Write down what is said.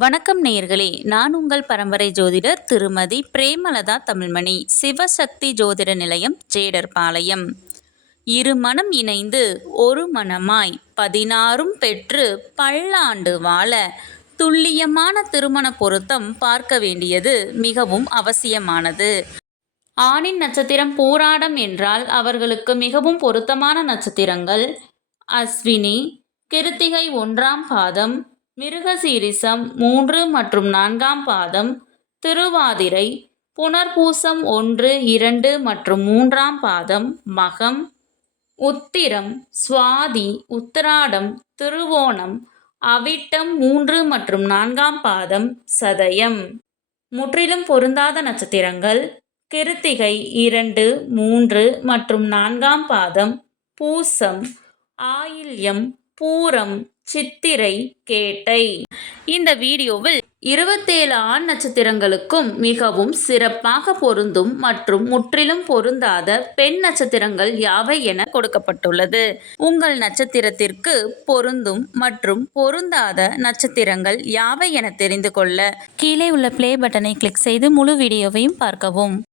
வணக்கம் நேயர்களே நான் உங்கள் பரம்பரை ஜோதிடர் திருமதி பிரேமலதா தமிழ்மணி சிவசக்தி ஜோதிட நிலையம் ஜேடர்பாளையம். இரு மனம் இணைந்து ஒரு மனமாய் பதினாறும் பெற்று பல்லாண்டு வாழ துல்லியமான திருமண பொருத்தம் பார்க்க வேண்டியது மிகவும் அவசியமானது. ஆணின் நட்சத்திரம் பூராடம் என்றால் அவர்களுக்கு மிகவும் பொருத்தமான நட்சத்திரங்கள். அஸ்வினி கிருத்திகை ஒன்றாம் பாதம் மிருகசீரிசம் மூன்று மற்றும் நான்காம் பாதம் திருவாதிரை புனர்பூசம் ஒன்று இரண்டு மற்றும் மூன்றாம் பாதம் மகம் உத்திரம் சுவாதி உத்திராடம் திருவோணம் அவிட்டம் மூன்று மற்றும் நான்காம் பாதம் சதயம். முற்றிலும் பொருந்தாத நட்சத்திரங்கள் கிருத்திகை இரண்டு மூன்று மற்றும் நான்காம் பாதம் பூசம் ஆயில்யம் பூரம் சித்திரை கேட்டை. இந்த வீடியோவில் இருபத்தேழு ஆண் நட்சத்திரங்களுக்கும் மிகவும் சிறப்பாக பொருந்தும் மற்றும் முற்றிலும் பொருந்தாத பெண் நட்சத்திரங்கள் யாவை என கொடுக்கப்பட்டுள்ளது. உங்கள் நட்சத்திரத்திற்கு பொருந்தும் மற்றும் பொருந்தாத நட்சத்திரங்கள் யாவை என தெரிந்து கொள்ள கீழே உள்ள பிளே பட்டனை கிளிக் செய்து முழு வீடியோவையும் பார்க்கவும்.